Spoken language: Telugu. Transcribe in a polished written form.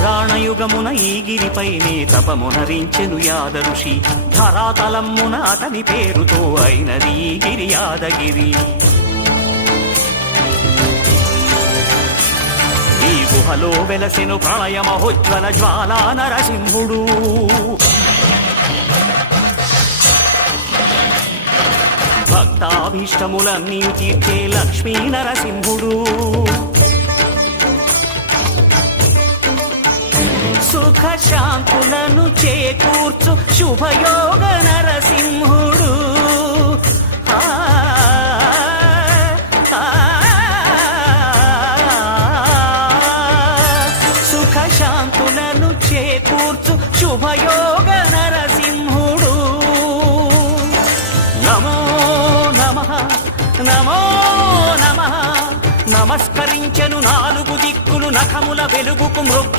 పురాణయుగమున ఈ గిరిపైనే తపమునరించెను యాద ఋషి. ధరాతలమ్మున అతని పేరుతో అయినది ఈ గిరి యాదగిరి. ఈ గుహలో వెలసెను ప్రళయ మహోజ్వల జ్వాలా నరసింహుడు. భక్తాభీష్టములన్నీ తీర్చే లక్ష్మీ నరసింహుడు. సుఖ శాంతులను చేకూర్చు శుభయోగ నరసింహుడు. సుఖ శాంతులను చేకూర్చు శుభయోగ నరసింహుడు. నమో నమః నమో నమః. నమస్కరించెను నాలుగు దిక్కులు నఖముల వెలుగుకు మృక్కి.